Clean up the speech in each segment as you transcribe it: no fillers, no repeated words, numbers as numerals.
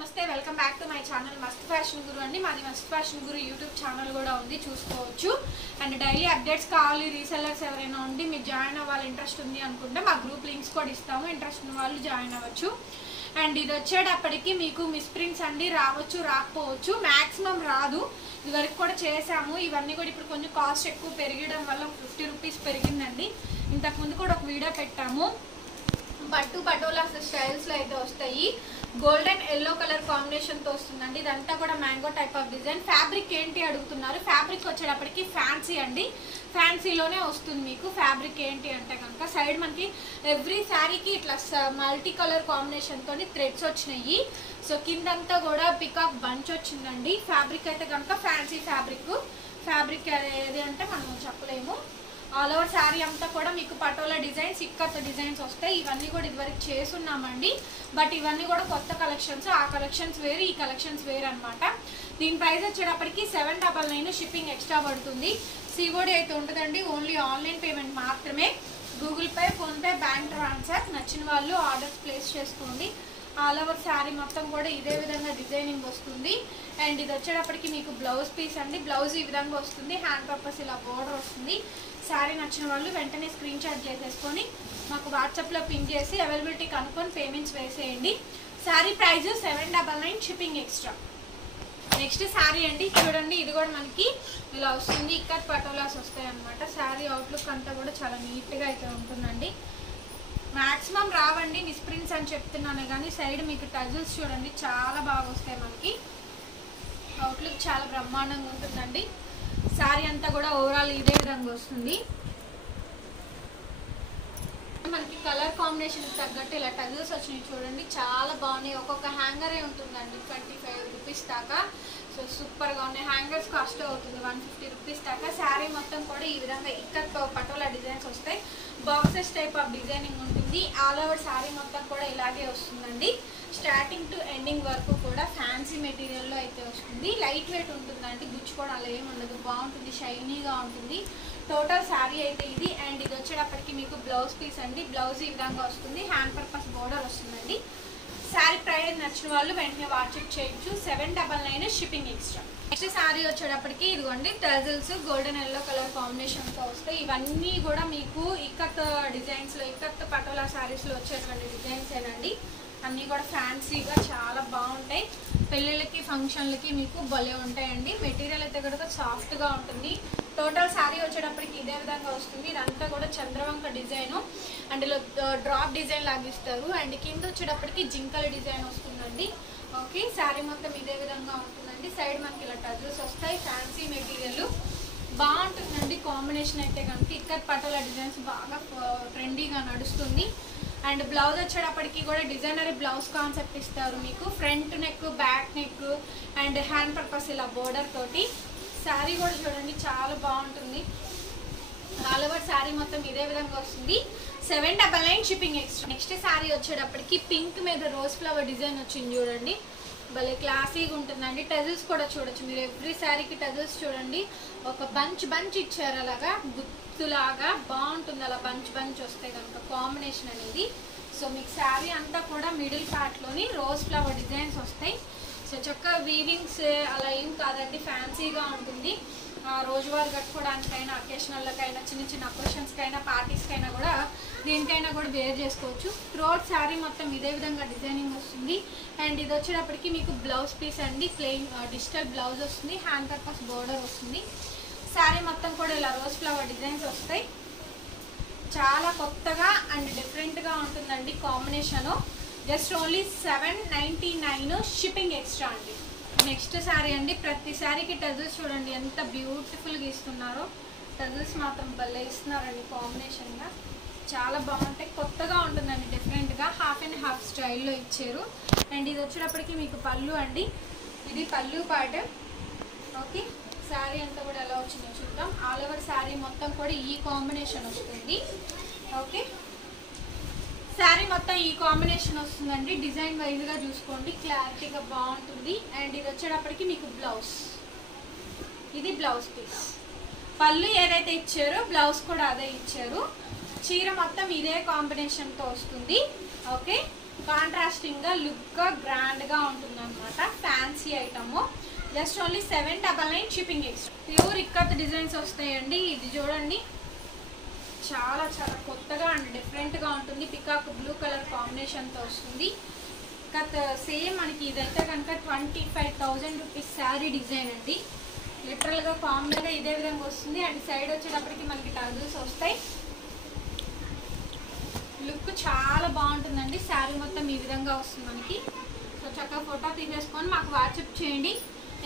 నమస్తే welcome back to my channel మస్త్ fashion గురు అండి. మాది మస్త్ ఫ్యాషన్ గురు యూట్యూబ్ ఛానల్ కూడా ఉంది, చూసుకోవచ్చు. అండ్ డైలీ అప్డేట్స్ కావాలి, రీసెల్లర్స్ ఎవరైనా ఉండి మీరు జాయిన్ అవ్వాలి ఇంట్రెస్ట్ ఉంది అనుకుంటే మా గ్రూప్ లింక్స్ కూడా ఇస్తాము, ఇంట్రెస్ట్ ఉన్న వాళ్ళు జాయిన్ అవ్వచ్చు. అండ్ ఇది వచ్చేటప్పటికి మీకు మిస్ ప్రింట్స్ అండి, రావచ్చు రాకపోవచ్చు, మ్యాక్సిమం రాదు. ఇదివరకు కూడా చేసాము, ఇవన్నీ కూడా ఇప్పుడు కొంచెం కాస్ట్ ఎక్కువ పెరగడం వల్ల 50 రూపీస్ పెరిగిందండి. ఇంతకుముందు కూడా ఒక వీడియో పెట్టాము. పట్టు పటోలా స్టైల్స్ లో అయితే వస్తాయి, గోల్డెన్ ఎల్లో కలర్ కాంబినేషన్ తో వస్తుందండి. ఇదంతా కూడా mango type of design. Fabric ఏంటి అడుగుతున్నారు, ఫ్యాబ్రిక్ వచ్చేటప్పటికి ఫ్యాన్సీ అండి, ఫ్యాన్సీలోనే వస్తుంది మీకు. ఫ్యాబ్రిక్ ఏంటి అంటే కనుక సైడ్ మనకి ఎవ్రీ శారీకి ఇట్లా మల్టీ కలర్ కాంబినేషన్ తోని థ్రెడ్స్ వచ్చినాయి. సో కిందంతా కూడా పికాక్ బంచ్ వచ్చిందండి. ఫ్యాబ్రిక్ అయితే కనుక ఫ్యాన్సీ ఫ్యాబ్రిక్ ఏది అంటే మనం చెప్పలేము. ఆల్ ఓవర్ శారీ అంతా కూడా మీకు పటోలా డిజైన్స్, ఇక్కత్ డిజైన్స్ వస్తాయి. ఇవన్నీ కూడా ఇదివరకు చేసున్నామండి, బట్ ఇవన్నీ కూడా కొత్త కలెక్షన్స్. ఆ కలెక్షన్స్ వేరు, ఈ కలెక్షన్స్ వేరు అనమాట. దీని ప్రైస్ వచ్చేటప్పటికి 799, షిప్పింగ్ ఎక్స్ట్రా పడుతుంది. సిఓడి అయితే ఉంటుందండి, ఓన్లీ ఆన్లైన్ పేమెంట్ మాత్రమే. Google Pay, PhonePe, bank transfer. నచ్చిన వాళ్ళు ఆర్డర్స్ ప్లేస్ చేసుకోండి. ఆల్ ఓవర్ శారీ మొత్తం కూడా ఇదే విధంగా డిజైనింగ్ వస్తుంది. అండ్ ఇది వచ్చేటప్పటికి మీకు బ్లౌజ్ పీస్ అండి. బ్లౌజ్ ఈ విధంగా వస్తుంది, హ్యాండ్ పర్పస్ ఇలా బోర్డర్ వస్తుంది. శారీ నచ్చిన వాళ్ళు వెంటనే స్క్రీన్ షాట్ చేసేసుకొని మాకు వాట్సాప్లో పింక్ చేసి అవైలబిలిటీ కనుక్కొని పేమెంట్స్ వేసేయండి. Sari price 799, shipping extra. Next sari అండి, చూడండి. ఇది కూడా మనకి ఇలా వస్తుంది, ఇక్కత్ పటోలాస్ వస్తాయి అనమాట. శారీ అవుట్లుక్ అంతా కూడా చాలా నీట్గా అయితే ఉంటుందండి. మ్యాక్సిమం రావండి మిస్ప్రింట్స్ అని చెప్తున్నాను కానీ సైడ్ మీకు టజల్స్ చూడండి చాలా బాగా వస్తాయి. మనకి అవుట్లుక్ చాలా బ్రహ్మాండంగా ఉంటుందండి. శారీ అంతా కూడా ఓవరాల్ ఇదే విధంగా వస్తుంది. మనకి కలర్ కాంబినేషన్ తగ్గట్టు ఇలా టజల్స్ వచ్చినాయి చూడండి, చాలా బాగున్నాయి. ఒక్కొక్క హ్యాంగరే ఉంటుందండి 25 రూపీస్ దాకా. సో సూపర్గా ఉన్నాయి. హ్యాంగర్స్ కాస్ట్ అవుతుంది 150 రూపీస్ దాకా. శారీ మొత్తం కూడా ఈ విధంగా ఇక్కత్ పటోలా డిజైన్స్ వస్తాయి. బాక్సెస్ టైప్ ఆఫ్ డిజైనింగ్ ఉంటుంది. ఆల్ ఓవర్ శారీ మొత్తం కూడా ఇలాగే వస్తుందండి. స్టార్టింగ్ టు ఎండింగ్ వరకు కూడా ఫ్యాన్సీ మెటీరియల్లో అయితే వస్తుంది. లైట్ వెయిట్ ఉంటుందండి, గుచ్చుకోవడం అలా ఏమి ఉండదు, బాగుంటుంది, షైనీగా ఉంటుంది. టోటల్ శారీ అయితే ఇది. అండ్ ఇది వచ్చేటప్పటికి మీకు బ్లౌజ్ పీస్ అండి. బ్లౌజ్ ఈ విధంగా వస్తుంది, హ్యాండ్ పర్పస్ బోర్డర్ వస్తుందండి. శారీ ప్రైస్ నచ్చిన వాళ్ళు వెంటనే వాట్సాప్ చేయొచ్చు. 799, షిప్పింగ్ ఎక్స్ట్రా. నెక్స్ట్ శారీ వచ్చేటప్పటికి ఇదిగోండి టజల్స్ గోల్డెన్ ఎల్లో కలర్ కాంబినేషన్తో వస్తాయి. ఇవన్నీ కూడా మీకు ఇక్కత్ డిజైన్స్లో, ఇక్కత్ పటోలా శారీస్లో వచ్చేటువంటి డిజైన్స్ ఏనండి. అన్నీ కూడా ఫ్యాన్సీగా చాలా బాగుంటాయి. పెళ్ళిళ్ళకి, ఫంక్షన్లకి మీకు భలే ఉంటాయండి. మెటీరియల్ అయితే కూడా సాఫ్ట్గా ఉంటుంది. టోటల్ శారీ వచ్చేటప్పటికి ఇదే విధంగా వస్తుంది. ఇదంతా కూడా చంద్రవంక డిజైన్, అండ్ ఇలా డ్రాప్ డిజైన్ లాగిస్తారు. అండ్ కింద వచ్చేటప్పటికి జింకల డిజైన్ వస్తుందండి. ఓకే, శారీ మొత్తం ఇదే విధంగా ఉంటుందండి. సైడ్ మనకి ఇలా టజల్స్ వస్తాయి. ఫ్యాన్సీ మెటీరియల్ బాగుంటుందండి. కాంబినేషన్ అయితే కనుక ఇక్కత్ పటోలా డిజైన్స్ బాగా ట్రెండీగా నడుస్తుంది. అండ్ బ్లౌజ్ వచ్చేటప్పటికి కూడా డిజైనరీ బ్లౌజ్ కాన్సెప్ట్ ఇస్తారు మీకు. Front neck, back neck and hand purpose ఇలా బోర్డర్ తోటి. శారీ కూడా చూడండి చాలా బాగుంటుంది. ఆల్ ఓవర్ శారీ మొత్తం ఇదే విధంగా వస్తుంది. 799, షిప్పింగ్ ఎక్స్ట్రా. నెక్స్ట్ శారీ వచ్చేటప్పటికి పింక్ మీద రోజ్ ఫ్లవర్ డిజైన్ వచ్చింది చూడండి, భలే క్లాసీగా ఉంటుందండి. టజల్స్ కూడా చూడొచ్చు మీరు. ఎవ్రీ శారీకి టజల్స్ చూడండి, ఒక బంచ్ ఇచ్చారు, అలాగా గుత్తులాగా బాగుంటుంది. అలా బంచ్ వస్తే కనుక కాంబినేషన్ అనేది. సో మీకు శారీ అంతా కూడా మిడిల్ పార్ట్లోని రోజ్ ఫ్లవర్ డిజైన్స్ వస్తాయి. సో చక్కగా వీవింగ్స్ అలా ఏం కాదండి, ఫ్యాన్సీగా ఉంటుంది. రోజువారీ కట్టుకోవడానికైనా, అకేషనల్లకైనా, చిన్న అకేషన్స్కైనా, పార్టీస్కైనా కూడా దేనికైనా కూడా వేర్ చేసుకోవచ్చు. త్రోట్ శారీ మొత్తం ఇదే విధంగా డిజైనింగ్ వస్తుంది. అండ్ ఇది వచ్చేటప్పటికి మీకు బ్లౌజ్ పీస్ అండి, ప్లెయిన్ డిజిటల్ బ్లౌజ్ వస్తుంది, హ్యాండ్ పర్పస్ బోర్డర్ వస్తుంది. శారీ మొత్తం కూడా ఇలా రోజ్ ఫ్లవర్ డిజైన్స్ వస్తాయి. చాలా కొత్తగా అండ్ డిఫరెంట్గా ఉంటుందండి combination. Just only 799, shipping extra అండి. నెక్స్ట్ శారీ అండి. ప్రతి శారీకి టజల్స్ చూడండి ఎంత బ్యూటిఫుల్గా ఇస్తున్నారో. టజల్స్ మాత్రం భలే ఇస్తున్నారండి కాంబినేషన్గా, చాలా బాగుంటాయి. కొత్తగా ఉంటుందండి, డిఫరెంట్గా హాఫ్ అండ్ హాఫ్ స్టైల్లో ఇచ్చారు. అండ్ ఇది వచ్చేటప్పటికి మీకు పళ్ళు అండి, ఇది పళ్ళు పార్ట్. ఓకే, శారీ అంతా కూడా ఎలా వచ్చిందో చూద్దాం. ఆల్ ఓవర్ శారీ మొత్తం కూడా ఈ కాంబినేషన్ వస్తుంది. ఓకే, శారీ మొత్తం ఈ కాంబినేషన్ వస్తుందండి. డిజైన్ వైజ్గా చూసుకోండి, క్లారిటీగా బాగుంటుంది. అండ్ ఇది వచ్చేటప్పటికి మీకు బ్లౌజ్, ఇది బ్లౌజ్ పీస్. పళ్ళు ఏదైతే ఇచ్చారో బ్లౌజ్ కూడా అదే ఇచ్చారు. చీర మొత్తం ఇదే కాంబినేషన్తో వస్తుంది. ఓకే, కాంట్రాస్టింగ్ గా లుక్ గా గ్రాండ్ గా ఉంటుంది అనమాట. Fancy item, just only 799 shipping extra. Pure ikat designs వస్తాయండి. ఇది చూడండి, చాలా చాలా కొత్తగా అండ్ డిఫరెంట్గా ఉంటుంది. పికాక్ బ్లూ కలర్ కాంబినేషన్తో వస్తుంది. ఇక్కత్ సేమ్ మనకి ఇదైతే కనుక 25,000 రూపీస్ శారీ డిజైన్ అండి. లిటరల్గా కాంబినేగా ఇదే విధంగా వస్తుంది. అండ్ సైడ్ వచ్చేటప్పటికి మనకి టజల్స్ వస్తాయి. లుక్ చాలా బాగుంటుందండి. శారీ మొత్తం ఈ విధంగా వస్తుంది మనకి. సో చక్కగా ఫోటో తీసేసుకొని మాకు వాట్సాప్ చేయండి.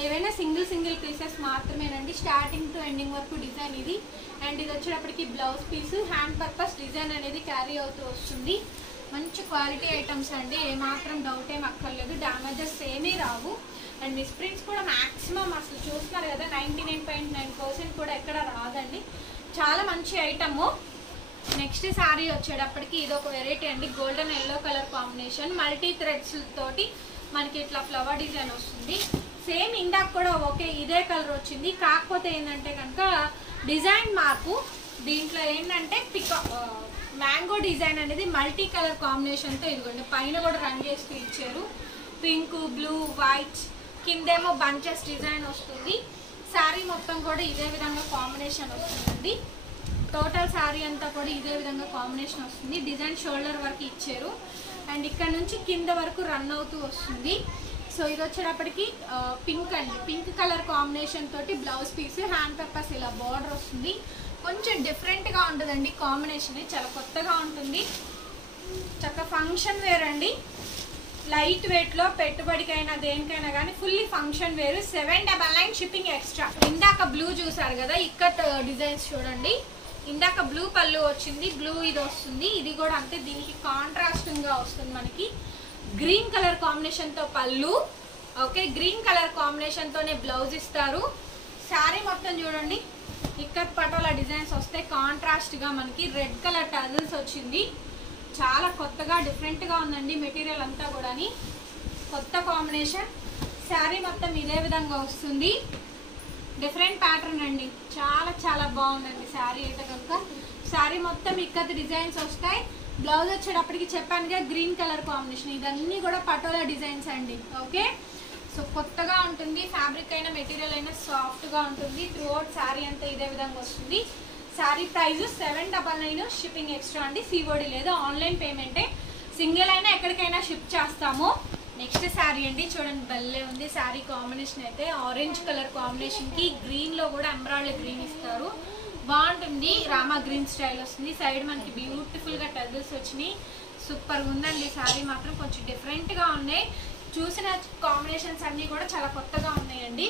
ఏవైనా సింగిల్ పీసెస్ మాత్రమేనండి. స్టార్టింగ్ టు ఎండింగ్ వరకు డిజైన్ ఇది. అండ్ ఇది వచ్చేటప్పటికి blouse piece, hand purpose design అనేది క్యారీ అవుతూ వస్తుంది. మంచి క్వాలిటీ ఐటమ్స్ అండి, ఏమాత్రం డౌట్ ఏం అక్కర్లేదు. డ్యామేజెస్ ఏమీ రావు. అండ్ మిస్ప్రింట్స్ కూడా మ్యాక్సిమం అసలు చూస్తున్నారు కదా, 99.9% కూడా ఎక్కడ రాదండి. చాలా మంచి ఐటము. నెక్స్ట్ శారీ వచ్చేటప్పటికి ఇది ఒక వెరైటీ అండి. Golden yellow colour combination, multi threads తోటి మనకి ఇట్లా ఫ్లవర్ డిజైన్ వస్తుంది. సేమ్ ఇందాక కూడా ఓకే ఇదే కలర్ వచ్చింది. కాకపోతే ఏంటంటే కనుక డిజైన్ మార్పు. దీంట్లో ఏంటంటే మ్యాంగో డిజైన్ అనేది మల్టీ కలర్ కాంబినేషన్తో ఇదిగోండి పైన కూడా రన్ చేస్తూ ఇచ్చారు. పింక్, బ్లూ, వైట్, కిందేమో బంచెస్ డిజైన్ వస్తుంది. శారీ మొత్తం కూడా ఇదే విధంగా కాంబినేషన్ వస్తుందండి. టోటల్ శారీ అంతా కూడా ఇదే విధంగా కాంబినేషన్ వస్తుంది. డిజైన్ షోల్డర్ వరకు ఇచ్చారు. అండ్ ఇక్కడ నుంచి కింద వరకు రన్ అవుతూ వస్తుంది. సో ఇది వచ్చేటప్పటికి పింక్ అండి, పింక్ కలర్ కాంబినేషన్ తోటి బ్లౌజ్ పీస్, హ్యాండ్ పర్పస్ ఇలా బార్డర్ వస్తుంది. కొంచెం డిఫరెంట్గా ఉంటుందండి కాంబినేషన్, చాలా కొత్తగా ఉంటుంది. చక్కగా ఫంక్షన్ వేర్ అండి. లైట్ వెయిట్లో పెట్టుబడికైనా దేనికైనా కానీ ఫుల్లీ ఫంక్షన్ వేరు. 799 షిప్పింగ్ ఎక్స్ట్రా. ఇందాక బ్లూ చూసారు కదా, ఇక్కత్ డిజైన్స్ చూడండి. ఇందాక బ్లూ పళ్ళు వచ్చింది, బ్లూ ఇది వస్తుంది. ఇది కూడా అంతే. దీనికి కాంట్రాస్టింగ్గా వస్తుంది మనకి. గ్రీన్ కలర్ కాంబినేషన్తో పళ్ళు, ఓకే గ్రీన్ కలర్ కాంబినేషన్తోనే బ్లౌజ్ ఇస్తారు. శారీ మొత్తం చూడండి ఇక్కత్ పటోలా డిజైన్స్ వస్తాయి. కాంట్రాస్ట్గా మనకి రెడ్ కలర్ టజల్స్ వచ్చింది. చాలా కొత్తగా డిఫరెంట్గా ఉందండి. మెటీరియల్ అంతా కూడా కొత్త కాంబినేషన్. శారీ మొత్తం ఇదే విధంగా వస్తుంది. డిఫరెంట్ ప్యాటర్న్ అండి, చాలా చాలా బాగుందండి శారీ అయితే కనుక. శారీ మొత్తం ఇక్కత్ డిజైన్స్ వస్తాయి. బ్లౌజ్ వచ్చేటప్పటికి చెప్పానుగా గ్రీన్ కలర్ కాంబినేషన్. ఇదన్నీ కూడా పటోలా డిజైన్స్ అండి. ఓకే, సో కొత్తగా ఉంటుంది. ఫ్యాబ్రిక్ అయినా మెటీరియల్ అయినా సాఫ్ట్గా ఉంటుంది. త్రూ అవుట్ శారీ అంతా ఇదే విధంగా వస్తుంది. శారీ ప్రైస్ 799 షిప్పింగ్ ఎక్స్ట్రా అండి. సిఓడి లేదు, ఆన్లైన్ పేమెంటే. సింగిల్ అయినా ఎక్కడికైనా షిప్ చేస్తాము. నెక్స్ట్ శారీ అండి, చూడండి భలే ఉంది శారీ కాంబినేషన్ అయితే. ఆరెంజ్ కలర్ కాంబినేషన్కి గ్రీన్లో కూడా ఎంబ్రాయిడరీ గ్రీన్ ఇస్తారు. బాగుంటుంది. రామా గ్రీన్ స్టైల్ వస్తుంది. సైడ్ మనకి బ్యూటిఫుల్గా టజల్స్ వచ్చినాయి. సూపర్గా ఉందండి శారీ మాత్రం. కొంచెం డిఫరెంట్గా ఉన్నాయి. చూసిన కాంబినేషన్స్ అన్నీ కూడా చాలా కొత్తగా ఉన్నాయండి.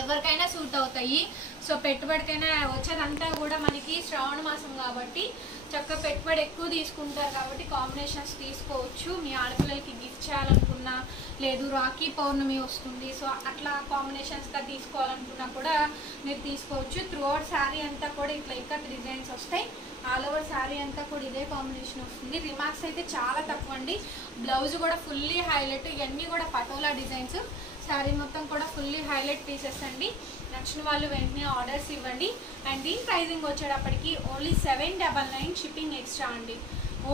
ఎవరికైనా సూట్ అవుతాయి. సో పెట్టుబడికైనా వచ్చేదంతా కూడా మనకి శ్రావణ మాసం కాబట్టి చక్కగా పెట్టుబడి ఎక్కువ తీసుకుంటారు కాబట్టి కాంబినేషన్స్ తీసుకోవచ్చు. మీ ఆడపిల్లలకి గిఫ్ట్ చేయాలనుకున్నా, లేదు రాఖీ పౌర్ణమి వస్తుంది, సో అట్లా కాంబినేషన్స్గా తీసుకోవాలనుకున్నా కూడా మీరు తీసుకోవచ్చు. త్రూ అవుట్ శారీ అంతా కూడా ఇట్లా ఇక్కత్ డిజైన్స్ వస్తాయి. ఆల్ ఓవర్ శారీ అంతా కూడా ఇదే కాంబినేషన్ వస్తుంది. రిమార్క్స్ అయితే చాలా తక్కువ అండి. బ్లౌజ్ కూడా ఫుల్లీ హైలైట్. ఇవన్నీ కూడా పటోలా డిజైన్స్. శారీ మొత్తం కూడా ఫుల్లీ హైలైట్ పీసెస్ అండి. నచ్చిన వాళ్ళు వెంటనే ఆర్డర్స్ ఇవ్వండి. అండ్ దీని ప్రైజింగ్ వచ్చేటప్పటికి ఓన్లీ 799 షిప్పింగ్ ఎక్స్ట్రా అండి.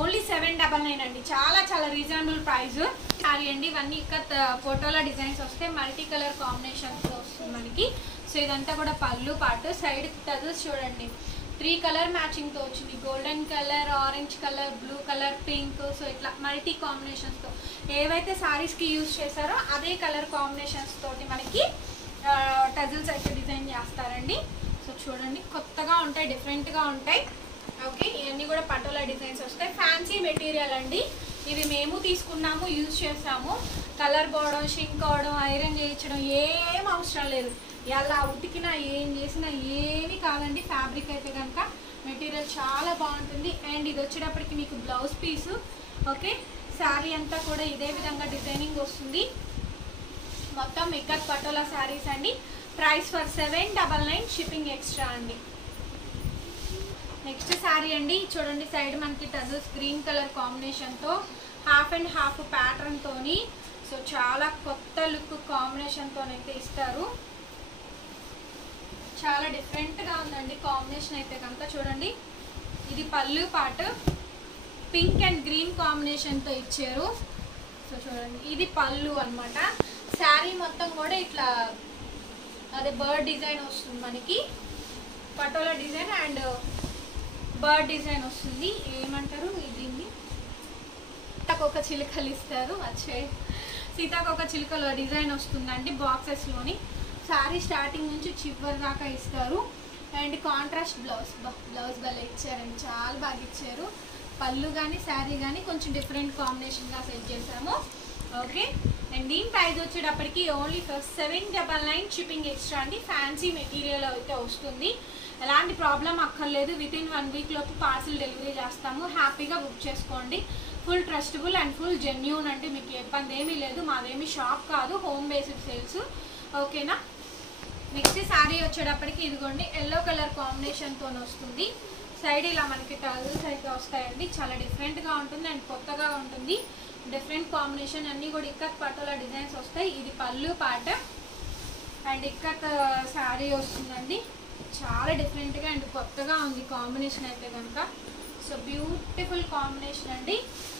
ఓన్లీ 799 అండి. చాలా చాలా రీజనబుల్ ప్రైస్ శారీ అండి. ఇవన్నీ ఇక్కత్ ఫోటోలో డిజైన్స్ వస్తే మల్టీ కలర్ కాంబినేషన్స్తో వస్తుంది మనకి. సో ఇదంతా కూడా పళ్ళు పాటు. సైడ్ టజల్స్ చూడండి 3 కలర్ మ్యాచింగ్తో వచ్చింది. Golden colour, orange colour, blue colour, pink. So ఇట్లా మల్టీ కాంబినేషన్స్తో ఏవైతే శారీస్కి యూజ్ చేశారో అదే కలర్ కాంబినేషన్స్ తోటి మనకి టజల్స్ అయితే డిజైన్ చేస్తారండి. సో చూడండి కొత్తగా ఉంటాయి, డిఫరెంట్గా ఉంటాయి. ఓకే, ఇవన్నీ కూడా పటోలా డిజైన్స్ వస్తాయి. ఫ్యాన్సీ మెటీరియల్ అండి. ఇవి మేము తీసుకున్నాము, యూజ్ చేసాము. కలర్ పోవడం, షింక్ అవడం, ఐరన్ చేయించడం ఏం అవసరం లేదు. ఎలా ఉతికినా ఏం చేసినా ఏమీ కాదండి. ఫ్యాబ్రిక్ అయితే కనుక మెటీరియల్ చాలా బాగుంటుంది. అండ్ ఇది వచ్చేటప్పటికి మీకు బ్లౌజ్ పీసు. ఓకే, శారీ అంతా కూడా ఇదే విధంగా డిజైనింగ్ వస్తుంది. మొత్తం ఇక్కత్ పటోలా శారీస్ అండి. ప్రైస్ ఫర్ 799 షిప్పింగ్ ఎక్స్ట్రా అండి. నెక్స్ట్ శారీ అండి, చూడండి సైడ్ మనకి టజల్స్ గ్రీన్ కలర్ కాంబినేషన్తో హాఫ్ అండ్ హాఫ్ ప్యాటర్న్తోని. సో చాలా కొత్త లుక్ కాంబినేషన్తోనైతే ఇస్తారు. చాలా డిఫరెంట్గా ఉందండి కాంబినేషన్ అయితే కనుక. చూడండి ఇది పళ్ళు పాటు పింక్ అండ్ గ్రీన్ కాంబినేషన్తో ఇచ్చారు. సో చూడండి ఇది పళ్ళు అనమాట. శారీ మొత్తం కూడా ఇట్లా అదే బర్డ్ డిజైన్ వస్తుంది మనకి, patola design and bird design వస్తుంది. ఏమంటారు దీన్ని, సీతాకోక చిలుకలు ఇస్తారు, వచ్చే సీతాకోక చిలుకల డిజైన్ వస్తుందండి బాక్సెస్లోని. శారీ స్టార్టింగ్ నుంచి చివరి దాకా ఇస్తారు. అండ్ కాంట్రాస్ట్ బ్లౌజ్ భలే ఇచ్చారండి, చాలా బాగా ఇచ్చారు. పళ్ళు కానీ శారీ కానీ కొంచెం డిఫరెంట్ కాంబినేషన్గా సెట్ చేసాము. ఓకే, అండ్ దీని ప్రైస్ వచ్చేటప్పటికి ఓన్లీ ఫర్ 799 షిప్పింగ్ ఎక్స్ట్రా అండి. ఫ్యాన్సీ మెటీరియల్ అయితే వస్తుంది, ఎలాంటి ప్రాబ్లం అక్కర్లేదు. వితిన్ 1 వీక్ లోపు పార్సిల్ డెలివరీ చేస్తాము. హ్యాపీగా బుక్ చేసుకోండి. Full trustable and full genuine అంటే మీకు ఇబ్బంది ఏమీ లేదు. మాదేమీ షాప్ కాదు, హోమ్ బేస్డ్ సేల్స్. ఓకేనా. నెక్స్ట్ శారీ వచ్చేటప్పటికి ఇదిగోండి ఎల్లో కలర్ కాంబినేషన్తో వస్తుంది. సైడ్ ఇలా మనకి టజల్స్ అయితే వస్తాయండి, చాలా డిఫరెంట్గా ఉంటుంది అండ్ కొత్తగా ఉంటుంది. డిఫరెంట్ కాంబినేషన్ అన్నీ కూడా ఇక్కత్ పటోలా డిజైన్స్ వస్తాయి. ఇది పళ్ళు పాట అండ్ ఇక్కత్ శారీ వస్తుందండి. చాలా డిఫరెంట్గా అండ్ కొత్తగా ఉంది కాంబినేషన్ అయితే కనుక. సో బ్యూటిఫుల్ కాంబినేషన్ అండి.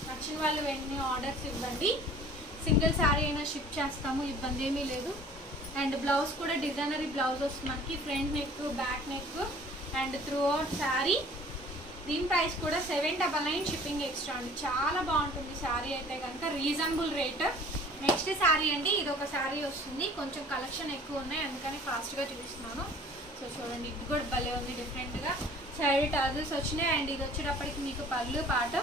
నచ్చిన వాళ్ళు వెంటనే ఆర్డర్స్ ఇవ్వండి. సింగిల్ శారీ అయినా షిప్ చేస్తాము, ఇబ్బంది ఏమీ లేదు. అండ్ బ్లౌజ్ కూడా డిజైనరీ బ్లౌజ్ వస్తుంది మనకి, front neck back neck and through out sari. దీని ప్రైస్ కూడా 799 షిప్పింగ్ ఎక్స్ట్రా అండి. చాలా బాగుంటుంది శారీ అయితే కనుక, రీజనబుల్ రేట్. నెక్స్ట్ శారీ అండి, ఇది ఒక శారీ వస్తుంది. కొంచెం కలెక్షన్ ఎక్కువ ఉన్నాయి అందుకని ఫాస్ట్గా చూపిస్తున్నాను. సో చూడండి, ఇది కూడా భలే ఉంది డిఫరెంట్గా. సైడ్ టజల్స్ వచ్చినాయి అండ్ ఇది వచ్చేటప్పటికి మీకు పళ్ళు పాట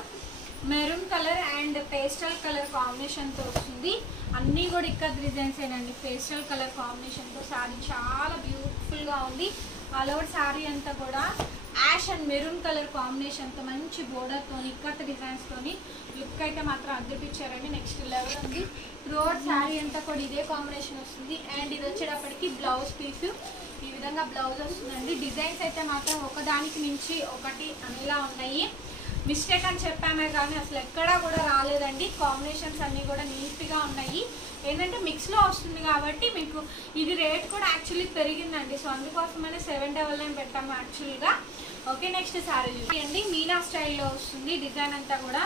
maroon colour and pastel colour కాంబినేషన్తో వస్తుంది. అన్నీ కూడా ఇక్కత్ డిజైన్స్ ఏనండి, పేస్టల్ కలర్ కాంబినేషన్తో శారీ చాలా బ్యూటిఫుల్గా ఉంది. ఆల్ ఓవర్ శారీ అంతా కూడా యాష్ అండ్ మెరూన్ కలర్ కాంబినేషన్తో మంచి బోర్డర్తో ఇక్కత్ డిజైన్స్తోని లుక్ అయితే మాత్రం అద్దెపిచ్చారండి. నెక్స్ట్ లెవెల్ ఉంది. త్రూ అవుట్ శారీ అంతా కూడా ఇదే కాంబినేషన్ వస్తుంది. అండ్ ఇది వచ్చేటప్పటికి బ్లౌజ్ పీస్ ఈ విధంగా బ్లౌజ్ వస్తుందండి. డిజైన్స్ అయితే మాత్రం ఒకదానికి మించి ఒకటి అనేలా ఉన్నాయి. మిస్టేక్ అని చెప్పామే కానీ అసలు ఎక్కడా కూడా రాలేదండి. కాంబినేషన్స్ అన్నీ కూడా నీట్గా ఉన్నాయి. ఏంటంటే మిక్స్లో వస్తుంది కాబట్టి మీకు ఇది రేట్ కూడా యాక్చువల్లీ పెరిగిందండి. సో అందుకోసమనే 799 పెట్టాము యాక్చువల్గా. ఓకే, నెక్స్ట్ శారీ అండి, మీనా స్టైల్లో వస్తుంది. డిజైన్ అంతా కూడా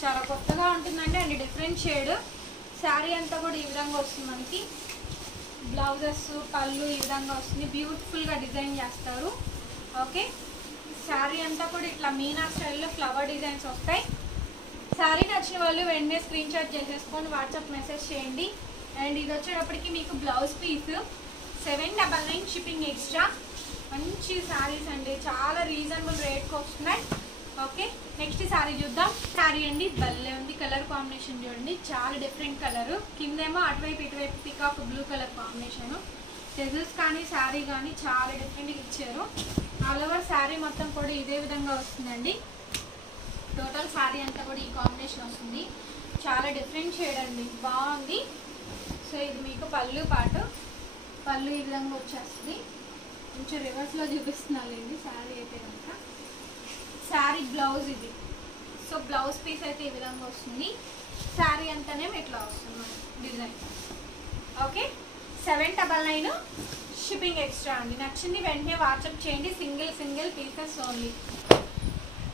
చాలా కొత్తగా ఉంటుందండి అండ్ డిఫరెంట్ షేడ్. శారీ అంతా కూడా ఈ విధంగా వస్తుంది మనకి. బ్లౌజెస్ పళ్ళు ఈ విధంగా వస్తుంది, బ్యూటిఫుల్గా డిజైన్ చేస్తారు. ఓకే, శారీ అంతా కూడా ఇట్లా మీనా స్టైల్లో ఫ్లవర్ డిజైన్స్ వస్తాయి. శారీ నచ్చిన వాళ్ళు వెంటనే స్క్రీన్ షాట్ చేసేసుకొని వాట్సాప్ మెసేజ్ చేయండి. అండ్ ఇది వచ్చేటప్పటికి మీకు బ్లౌజ్ పీస్ 799 షిప్పింగ్ ఎక్స్ట్రా. మంచి శారీస్ అండి, చాలా రీజనబుల్ రేట్కి వస్తున్నాయి. ఓకే, నెక్స్ట్ శారీ చూద్దాం. శారీ అండి భలే ఉంది, కలర్ కాంబినేషన్ చూడండి, చాలా డిఫరెంట్ కలర్. కిందేమో అటువైపు ఇటువైపు పికాక్ బ్లూ కలర్ కాంబినేషన్. టెజల్స్ కానీ శారీ కానీ చాలా డిఫరెంట్గా ఇచ్చారు. ఆల్ ఓవర్ శారీ మొత్తం కూడా ఇదే విధంగా వస్తుందండి. టోటల్ శారీ అంతా కూడా ఈ కాంబినేషన్ వస్తుంది. చాలా డిఫరెంట్ షేడ్ అండి, బాగుంది. సో ఇది మీకు పళ్ళు పాట, పళ్ళు ఈ విధంగా వచ్చేస్తుంది. కొంచెం రివర్స్లో చూపిస్తున్నాను లేండి శారీ అయితే కనుక. శారీ బ్లౌజ్ ఇది. సో బ్లౌజ్ పీస్ అయితే ఈ విధంగా వస్తుంది. శారీ అంతానే ఇట్లా వస్తుంది డిజైన్. ఓకే, 799 షిప్పింగ్ ఎక్స్ట్రా అండి. నచ్చింది వెంటనే వాట్సాప్ చేయండి. Single pieces only.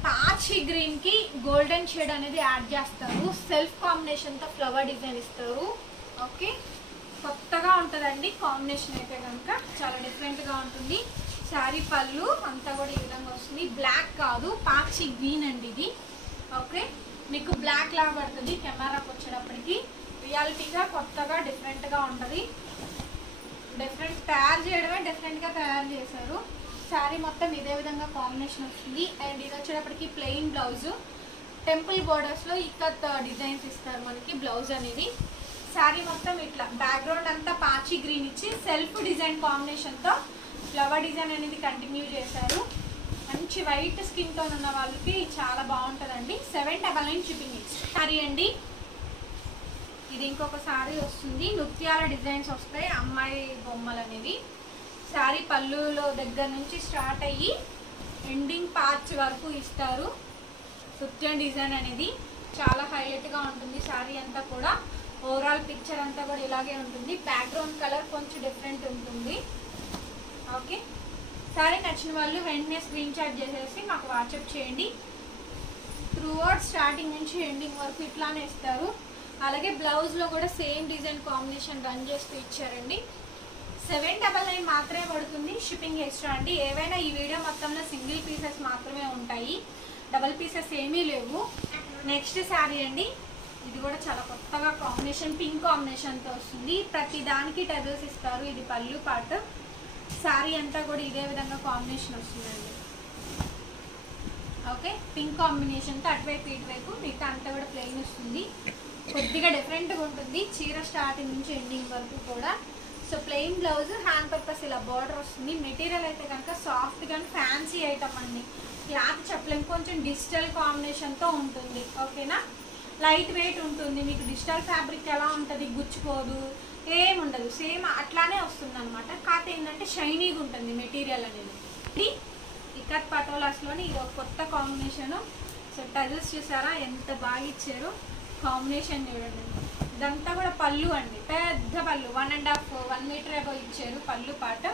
పాచి గ్రీన్కి గోల్డెన్ షేడ్ అనేది యాడ్ చేస్తారు. సెల్ఫ్ కాంబినేషన్తో ఫ్లవర్ డిజైన్ ఇస్తారు. ఓకే, కొత్తగా ఉంటుందండి కాంబినేషన్ అయితే కనుక, చాలా డిఫరెంట్గా ఉంటుంది. శారీ పళ్ళు అంతా కూడా ఈ విధంగా వస్తుంది. బ్లాక్ కాదు, పాచి గ్రీన్ అండి ఇది. ఓకే, మీకు బ్లాక్ లాగా పడుతుంది కెమెరాకి వచ్చేటప్పటికి. రియాలిటీగా కొత్తగా డిఫరెంట్గా ఉంటుంది. డిఫరెంట్ తయారు చేయడమే డిఫరెంట్గా తయారు చేశారు. శారీ మొత్తం ఇదే విధంగా కాంబినేషన్ వస్తుంది. అండ్ ఇది వచ్చేటప్పటికి ప్లెయిన్ బ్లౌజ్, టెంపుల్ బోర్డర్స్లో ఇక్కత్ డిజైన్స్ ఇస్తారు మనకి బ్లౌజ్ అనేది. శారీ మొత్తం ఇట్లా బ్యాక్గ్రౌండ్ అంతా పాచి గ్రీన్ ఇచ్చి సెల్ఫ్ డిజైన్ కాంబినేషన్తో ఫ్లవర్ డిజైన్ అనేది కంటిన్యూ చేశారు. మంచి వైట్ స్కిన్ టోన్ ఉన్న వాళ్ళకి చాలా బాగుంటుందండి. 799 షిప్పింగ్ ఎక్స్ట్రా. శారీ అండి ఇది ఇంకొక శారీ వస్తుంది. నృత్యాల డిజైన్స్ వస్తాయి, అమ్మాయి బొమ్మలు అనేవి. శారీ పళ్ళులో దగ్గర నుంచి స్టార్ట్ అయ్యి ఎండింగ్ పార్ట్స్ వరకు ఇస్తారు. నృత్యం డిజైన్ అనేది చాలా హైలైట్గా ఉంటుంది. శారీ అంతా కూడా ఓవరాల్ పిక్చర్ అంతా కూడా ఇలాగే ఉంటుంది. బ్యాక్గ్రౌండ్ కలర్ కొంచెం డిఫరెంట్ ఉంటుంది. ఓకే, శారీ నచ్చిన వాళ్ళు వెంటనే స్క్రీన్ షాట్ చేసేసి మాకు వాట్సాప్ చేయండి. త్రూ అవుట్ స్టార్టింగ్ నుంచి ఎండింగ్ వరకు ఇట్లానే ఇస్తారు. అలాగే బ్లౌజ్లో కూడా సేమ్ డిజైన్ కాంబినేషన్ రన్ చేస్తూ ఇచ్చారండి. 799 మాత్రమే పడుతుంది, షిప్పింగ్ ఎక్స్ట్రా అండి. ఏవైనా ఈ వీడియో మొత్తంలో సింగిల్ పీసెస్ మాత్రమే ఉంటాయి, డబల్ పీసెస్ ఏమీ లేవు. నెక్స్ట్ శారీ అండి, ఇది కూడా చాలా కొత్తగా కాంబినేషన్, పింక్ కాంబినేషన్తో వస్తుంది. ప్రతి దానికి టెజల్స్ ఇస్తారు. ఇది పళ్ళు పార్ట్. శారీ అంతా కూడా ఇదే విధంగా కాంబినేషన్ వస్తుందండి. ఓకే, పింక్ కాంబినేషన్తో అటువైపు ఇటువైపు, మిగతా అంతా కూడా ప్లెయిన్ వస్తుంది. కొద్దిగా డిఫరెంట్గా ఉంటుంది చీర స్టార్టింగ్ నుంచి ఎండింగ్ వరకు కూడా. So plain blouse, hand purpose ఇలా బార్డర్ వస్తుంది. మెటీరియల్ అయితే కనుక సాఫ్ట్ గా ఫ్యాన్సీ ఐటమ్ అండి. క్లాత్ చెప్పలేము, కొంచెం డిజిటల్ కాంబినేషన్తో ఉంటుంది. ఓకేనా, లైట్ వెయిట్ ఉంటుంది. మీకు డిజిటల్ ఫ్యాబ్రిక్ ఎలా ఉంటుంది, గుచ్చుకోదు, ఏముండదు, సేమ్ అట్లానే వస్తుంది అనమాట. కాకపోతే ఏంటంటే షైనీగా ఉంటుంది మెటీరియల్ అనేది. ఇక్కత్ పటోలాస్లోని ఇది ఒక కొత్త కాంబినేషను. సో టజల్స్ చూసారా ఎంత బాగా ఇచ్చారు, కాంబినేషన్ చూడండి. ఇదంతా కూడా పళ్ళు అండి, పెద్ద పళ్ళు, 1.5 మీటర్ అబౌవ్ ఇచ్చారు పళ్ళు పాట.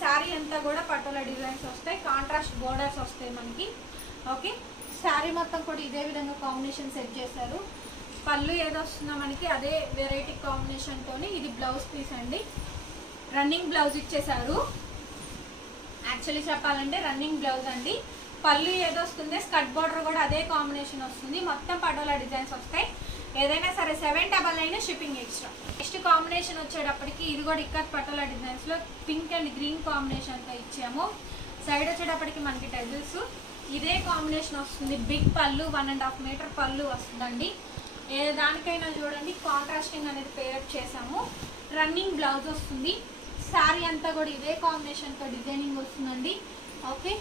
శారీ అంతా కూడా పటోలా డిజైన్స్ వస్తాయి, కాంట్రాస్ట్ బోర్డర్స్ వస్తాయి మనకి. ఓకే, శారీ మొత్తం కూడా ఇదే విధంగా కాంబినేషన్ సెట్ చేశారు. పళ్ళు ఏదో వస్తుందో మనకి అదే వెరైటీ కాంబినేషన్తో. ఇది బ్లౌజ్ పీస్ అండి, రన్నింగ్ బ్లౌజ్ ఇచ్చేసారు. యాక్చువల్లీ చెప్పాలంటే రన్నింగ్ బ్లౌజ్ అండి. పళ్ళు ఏదో వస్తుంది, స్కర్ట్ బార్డర్ కూడా అదే కాంబినేషన్ వస్తుంది. మొత్తం పటోలా డిజైన్స్ వస్తాయి. ఏదైనా సరే 799 షిప్పింగ్ ఎక్స్ట్రా. నెక్స్ట్ కాంబినేషన్ వచ్చేటప్పటికి ఇది కూడా ఇక్కత్ పటోలా డిజైన్స్లో పింక్ అండ్ గ్రీన్ కాంబినేషన్తో ఇచ్చాము. సైడ్ వచ్చేటప్పటికి మనకి టెజల్స్ ఇదే కాంబినేషన్ వస్తుంది. బిగ్ పళ్ళు, 1.5 మీటర్ పళ్ళు వస్తుందండి. ఏ దానికైనా చూడండి కాంట్రాస్టింగ్ అనేది పేరప్ చేసాము. రన్నింగ్ బ్లౌజ్ వస్తుంది. శారీ అంతా కూడా ఇదే కాంబినేషన్తో డిజైనింగ్ వస్తుందండి. ఓకే,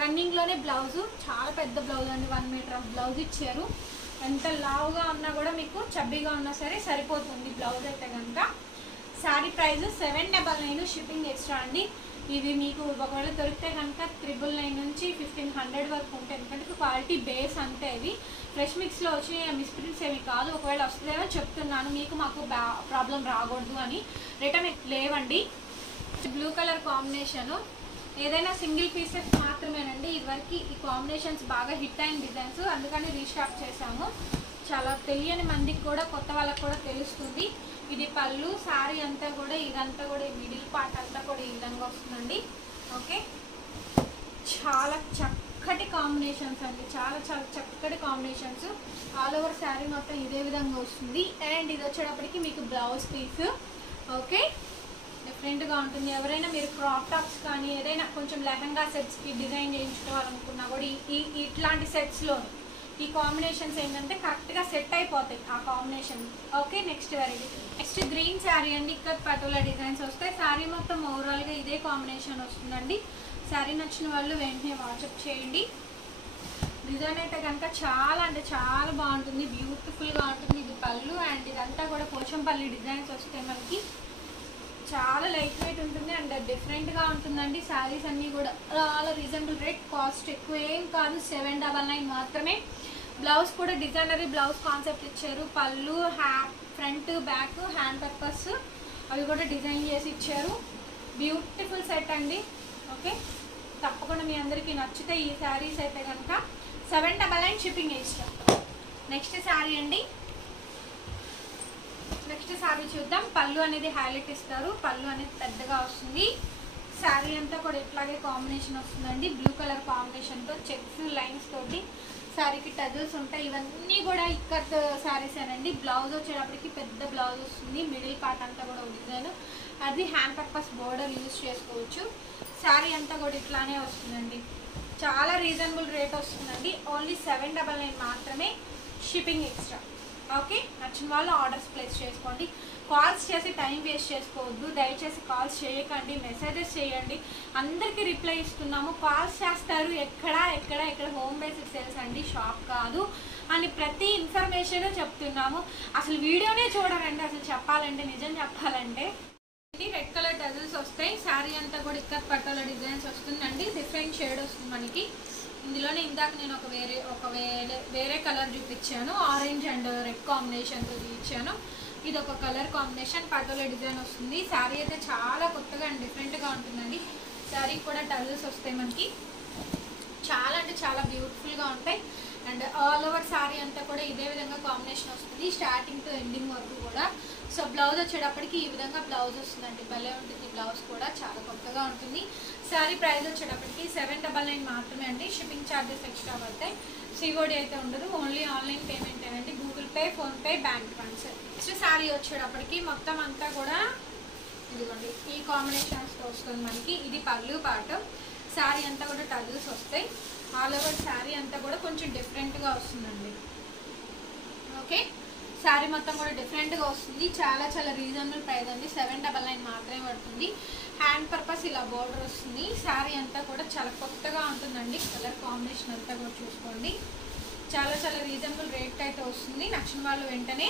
రన్నింగ్లోనే బ్లౌజు, చాలా పెద్ద బ్లౌజ్ అండి, 1 మీటర్ ఆఫ్ బ్లౌజ్ ఇచ్చారు. ఎంత లావుగా ఉన్నా కూడా మీకు చబ్బీగా ఉన్నా సరే సరిపోతుంది బ్లౌజ్ అయితే కనుక. శారీ ప్రైస్ 799 షిప్పింగ్ ఎక్స్ట్రా అండి. ఇవి మీకు ఒకవేళ దొరికితే కనుక 999 నుంచి 1500 వరకు ఉంటాయి. ఎందుకంటే క్వాలిటీ బేస్ అంతే. ఇవి ఫ్రెష్ మిక్స్లో వచ్చి మిస్ప్రింట్స్ ఏమి కాదు. ఒకవేళ వస్తుందేమో చెప్తున్నాను, మీకు మాకు ప్రాబ్లం రాకూడదు అని. రిటర్న్ లేవండి. బ్లూ కలర్ కాంబినేషను, ఏదైనా సింగిల్ పీసెస్ మాత్రమేనండి. ఇదివరకు ఈ కాంబినేషన్స్ బాగా హిట్ అయిన డిజైన్స్, అందుకని రీస్టాక్ చేసాము. చాలా తెలియని మందికి కూడా, కొత్త వాళ్ళకి కూడా తెలుస్తుంది. ఇది పళ్ళు, శారీ అంతా కూడా ఇదంతా కూడా మిడిల్ పార్ట్ అంతా కూడా ఈ విధంగా వస్తుందండి. ఓకే, చాలా చక్కటి కాంబినేషన్స్ అండి, చాలా చాలా చక్కటి కాంబినేషన్స్. ఆల్ ఓవర్ శారీ మొత్తం ఇదే విధంగా వస్తుంది. అండ్ ఇది వచ్చేటప్పటికి మీకు బ్లౌజ్ పీస్. ఓకే, డిఫరెంట్గా ఉంటుంది. ఎవరైనా మీరు క్రాప్ టాప్స్ కానీ ఏదైనా కొంచెం లెహంగా సెట్స్కి డిజైన్ చేయించుకోవాలనుకున్నా కూడా ఇట్లాంటి సెట్స్లో ఈ కాంబినేషన్స్ ఏంటంటే కరెక్ట్గా సెట్ అయిపోతాయి ఆ combination. Okay, next variety. Next green sari అండి, ఇక్కత్ పటోలా డిజైన్స్ వస్తాయి. శారీ మొత్తం ఓవరాల్గా ఇదే కాంబినేషన్ వస్తుందండి. శారీ నచ్చిన వాళ్ళు వెంటనే వాట్సాప్ చేయండి. డిజైన్ అయితే కనుక చాలా అంటే చాలా బాగుంటుంది, బ్యూటిఫుల్గా ఉంటుంది. ఇది పళ్ళు అండ్ ఇదంతా కూడా పోచంపల్లి డిజైన్స్ వస్తాయి మనకి. చాలా లైట్ వెయిట్ ఉంటుంది అండ్ డిఫరెంట్గా ఉంటుందండి. శారీస్ అన్నీ కూడా చాలా రీజనబుల్ రేట్, కాస్ట్ ఎక్కువ ఏం కాదు, 799 మాత్రమే. బ్లౌజ్ కూడా డిజైనరీ బ్లౌజ్ కాన్సెప్ట్ ఇచ్చారు. పళ్ళు, ఫ్రంట్, బ్యాక్, హ్యాండ్ పర్పస్ అవి కూడా డిజైన్ చేసి ఇచ్చారు. బ్యూటిఫుల్ సెట్ అండి. ఓకే, తప్పకుండా మీ అందరికీ నచ్చితే ఈ శారీస్ అయితే కనుక 799 షిప్పింగ్ ఎక్స్ట్రా. నెక్స్ట్ శారీ అండి, నెక్స్ట్ శారీ చూద్దాం. పళ్ళు అనేది హైలైట్ ఇస్తారు, పళ్ళు అనేది పెద్దగా వస్తుంది. శారీ అంతా కూడా ఇట్లాగే కాంబినేషన్ వస్తుందండి, బ్లూ కలర్ కాంబినేషన్తో చెక్స్ లైన్స్ తోటి. శారీకి టజల్స్ ఉంటాయి. ఇవన్నీ కూడా ఇక్కత్ శారీస్ ఏనండి. బ్లౌజ్ వచ్చేటప్పటికి పెద్ద బ్లౌజ్ వస్తుంది, మిడిల్ పార్ట్ అంతా కూడా డిజైన్, అది హ్యాండ్ పర్పస్ బోర్డర్ యూజ్ చేసుకోవచ్చు. శారీ అంతా కూడా ఇట్లానే వస్తుందండి. చాలా రీజనబుల్ రేట్ వస్తుందండి, ఓన్లీ 799 మాత్రమే, షిప్పింగ్ ఎక్స్ట్రా. ఓకే, నచ్చిన వాళ్ళు ఆర్డర్స్ ప్లేస్ చేసుకోండి. కాల్స్ చేసి టైం వేస్ట్ చేసుకోవద్దు, దయచేసి కాల్స్ చేయకండి, మెసేజెస్ చేయండి. అందరికీ రిప్లై ఇస్తున్నాము. కాల్స్ చేస్తారు, ఎక్కడ హోమ్ బేస్డ్ సేల్స్ అండి, షాప్ కాదు అని ప్రతి ఇన్ఫర్మేషన్ చెప్తున్నాము. అసలు వీడియోనే చూడరండి అసలు చెప్పాలంటే, నిజం చెప్పాలంటే. రెడ్ కలర్ టజల్స్ వస్తాయి. శారీ అంతా కూడా ఇక్కత్ పటోలా డిజైన్స్ వస్తుందండి. డిఫరెంట్ షేడ్ వస్తుంది మనకి. ఇందులోనే ఇందాక నేను వేరే కలర్ చూపించాను, ఆరెంజ్ అండ్ రెడ్ కాంబినేషన్తో చూపించాను. ఇది ఒక కలర్ కాంబినేషన్, పటోలా డిజైన్ వస్తుంది. శారీ అయితే చాలా కొత్తగా అండ్ డిఫరెంట్గా ఉంటుందండి. శారీ కూడా టజల్స్ వస్తాయి మనకి, చాలా అంటే చాలా బ్యూటిఫుల్గా ఉంటాయి. అండ్ ఆల్ ఓవర్ శారీ అంతా కూడా ఇదే విధంగా కాంబినేషన్ వస్తుంది స్టార్టింగ్ టు ఎండింగ్ వరకు కూడా. సో బ్లౌజ్ వచ్చేటప్పటికి ఈ విధంగా బ్లౌజ్ వస్తుందండి, భలే ఉంటుంది బ్లౌజ్ కూడా, చాలా కొత్తగా ఉంటుంది. శారీ ప్రైస్ వచ్చేటప్పటికి 799 మాత్రమే అండి. షిప్పింగ్ ఛార్జెస్ ఎక్స్ట్రా పడతాయి. సిఓడి అయితే ఉండదు, ఓన్లీ ఆన్లైన్ పేమెంట్ ఏనండి, Google Pay, PhonePe, bank transfer. Next sari వచ్చేటప్పటికి మొత్తం అంతా కూడా ఇదిగోండి ఈ కాంబినేషన్స్తో వస్తుంది మనకి. ఇది పళ్ళు పాటు, శారీ అంతా కూడా టజిల్స్ వస్తాయి. ఆల్ ఓవర్ శారీ అంతా కూడా కొంచెం డిఫరెంట్గా వస్తుందండి. ఓకే, శారీ మొత్తం కూడా డిఫరెంట్గా వస్తుంది. చాలా చాలా రీజనబుల్ ప్రైస్ అండి, 799 మాత్రమే పడుతుంది. హ్యాండ్ పర్పస్ ఇలా బోర్డర్ వస్తుంది. శారీ అంతా కూడా చాలా కొత్తగా ఉంటుందండి. కలర్ కాంబినేషన్ అంతా కూడా చూసుకోండి. చాలా చాలా రీజనబుల్ రేట్ అయితే వస్తుంది. నచ్చిన వాళ్ళు వెంటనే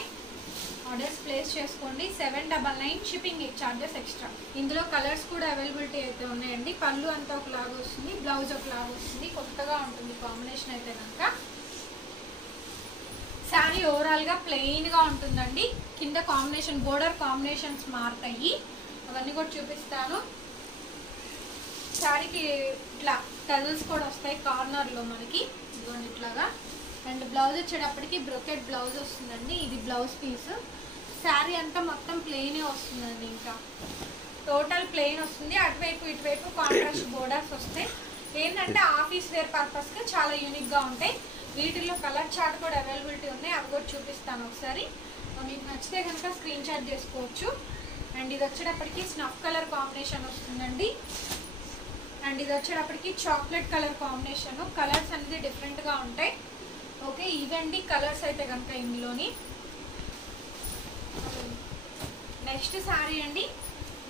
ఆర్డర్స్ ప్లేస్ చేసుకోండి. 799 షిప్పింగ్ ఛార్జెస్ ఎక్స్ట్రా. ఇందులో కలర్స్ కూడా అవైలబిలిటీ అయితే ఉన్నాయండి. పళ్ళు అంతా ఒకలాగా వస్తుంది, బ్లౌజ్ ఒకలాగా వస్తుంది. కొత్తగా ఉంటుంది కాంబినేషన్ అయితే కనుక. శారీ ఓవరాల్గా ప్లెయిన్గా ఉంటుందండి. కింద కాంబినేషన్ బోర్డర్ కాంబినేషన్స్ మారుతాయి, అవన్నీ కూడా చూపిస్తాను. శారీకి ఇట్లా టజల్స్ కూడా వస్తాయి కార్నర్లో మనకి, ఇదిగోండి ఇట్లాగా. అండ్ బ్లౌజ్ వచ్చేటప్పటికి బ్రొకెట్ బ్లౌజ్ వస్తుందండి. ఇది బ్లౌజ్ పీస్. శారీ అంతా మొత్తం ప్లెయినే వస్తుందండి, ఇంకా టోటల్ ప్లెయిన్ వస్తుంది. అటువైపు ఇటువైపు కాంట్రాస్ట్ బోర్డర్స్ వస్తాయి. ఏంటంటే ఆఫీస్ వేర్ పర్పస్గా చాలా యూనిక్గా ఉంటాయి. వీటిల్లో కలర్ చార్ట్ కూడా అవైలబిలిటీ ఉన్నాయి, అవి కూడా చూపిస్తాను ఒకసారి. మీకు నచ్చితే కనుక స్క్రీన్ షాట్ చేసుకోవచ్చు. అండ్ ఇది వచ్చేటప్పటికి స్నఫ్ కలర్ కాంబినేషన్ వస్తుందండి. అండ్ ఇది వచ్చేటప్పటికి చాక్లెట్ కలర్ కాంబినేషన్. కలర్స్ అనేది డిఫరెంట్గా ఉంటాయి. ఓకే, ఇవండి కలర్స్ అయితే కనుక ఇందులోని. నెక్స్ట్ శారీ అండి,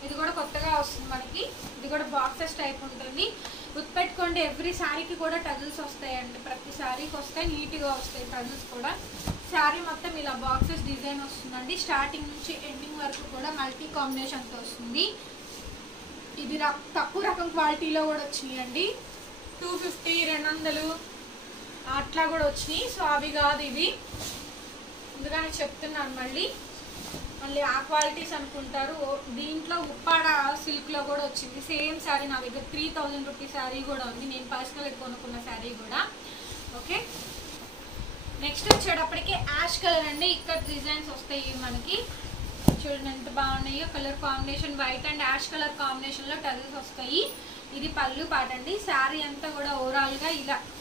ఇది కూడా కొత్తగా వస్తుంది మనకి. ఇది కూడా బాక్సెస్ టైప్ ఉంటుంది. గుర్తుపెట్టుకోండి, ఎవ్రీ శారీకి కూడా టజిల్స్ వస్తాయండి, ప్రతి శారీకి వస్తాయి, నీట్గా వస్తాయి టజిల్స్ కూడా. శారీ మొత్తం ఇలా బాక్సెస్ డిజైన్ వస్తుందండి. స్టార్టింగ్ నుంచి ఎండింగ్ వరకు కూడా మల్టీ కాంబినేషన్తో వస్తుంది. ఇది తక్కువ రకం క్వాలిటీలో కూడా వచ్చినాయండి. 250, 200 అట్లా కూడా వచ్చినాయి. సో అవి కాదు ఇవి, ముందుగానే చెప్తున్నాను. మళ్ళీ ఆ క్వాలిటీస్ అనుకుంటారు. దీంట్లో ఉప్పాడ సిల్క్లో కూడా వచ్చింది సేమ్ శారీ. నా దగ్గర 3000 రూపీస్ శారీ కూడా ఉంది, నేను పర్సనల్గా కొనుక్కున్న శారీ కూడా. ఓకే, నెక్స్ట్ వచ్చేటప్పటికి యాష్ కలర్ అండి. ఇక్కడ డిజైన్స్ వస్తాయి మనకి, చూడండి ఎంత బాగున్నాయో. Colour combination white and ash colour కాంబినేషన్లో టజిల్స్ వస్తాయి. ఇది పళ్ళు పాట అండి. శారీ అంతా కూడా ఓవరాల్గా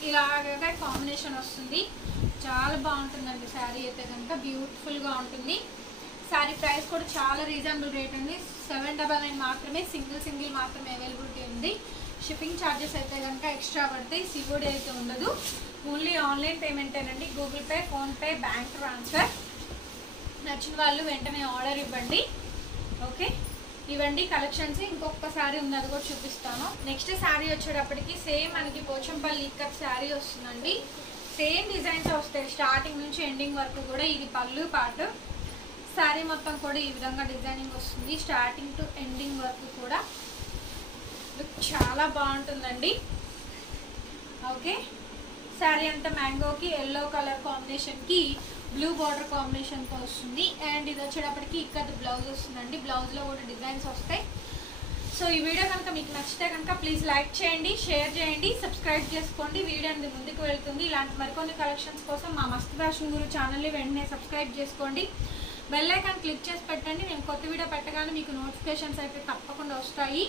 ఇలాగా కాంబినేషన్ వస్తుంది. చాలా బాగుంటుందండి శారీ అయితే కనుక, బ్యూటిఫుల్గా ఉంటుంది. శారీ ప్రైస్ కూడా చాలా రీజనబుల్ రేట్ అండి, 799 మాత్రమే. సింగిల్ మాత్రమే అవైలబిలిటీ ఉంది. షిప్పింగ్ ఛార్జెస్ అయితే కనుక ఎక్స్ట్రా పడతాయి. సిఓడి అయితే ఉండదు, ఓన్లీ ఆన్లైన్ పేమెంటేనండి, Google Pay, PhonePe, bank transfer. నచ్చిన వాళ్ళు వెంటనే ఆర్డర్ ఇవ్వండి. ఓకే, ఇవండి కలెక్షన్స్. ఇంకొక శారీ ఉంది, అది కూడా చూపిస్తాను. నెక్స్ట్ శారీ వచ్చేటప్పటికి సేమ్ మనకి పోచంపల్లి ఇక్కత్ శారీ వస్తుందండి. సేమ్ డిజైన్స్ వస్తాయి స్టార్టింగ్ నుంచి ఎండింగ్ వరకు కూడా. ఇది పళ్ళు పాటు. శారీ మొత్తం కూడా ఈ విధంగా డిజైనింగ్ వస్తుంది స్టార్టింగ్ టు ఎండింగ్ వరకు కూడా. లుక్ చాలా బాగుంటుందండి. ఓకే, శారీ అంతా మ్యాంగోకి ఎల్లో కలర్ కాంబినేషన్కి బ్లూ బార్డర్ కాంబినేషన్తో వస్తుంది. అండ్ ఇది వచ్చేటప్పటికి ఇక్కడ బ్లౌజ్ వస్తుందండి. బ్లౌజ్లో కూడా డిజైన్స్ వస్తాయి. సో ఈ వీడియో కనుక మీకు నచ్చితే కనుక ప్లీజ్ లైక్ చేయండి, షేర్ చేయండి, సబ్స్క్రైబ్ చేసుకోండి. వీడియో అనేది ముందుకు వెళ్తుంది. ఇలాంటి మరికొన్ని కలెక్షన్స్ కోసం మా మస్త్ ఫ్యాషన్ గురు ఛానల్ని వెంటనే సబ్స్క్రైబ్ చేసుకోండి. బెల్ ఐకాన్ క్లిక్ చేసి పెట్టండి. నేను కొత్త వీడియో పెట్టగానే మీకు నోటిఫికేషన్స్ అయితే తప్పకుండా వస్తాయి.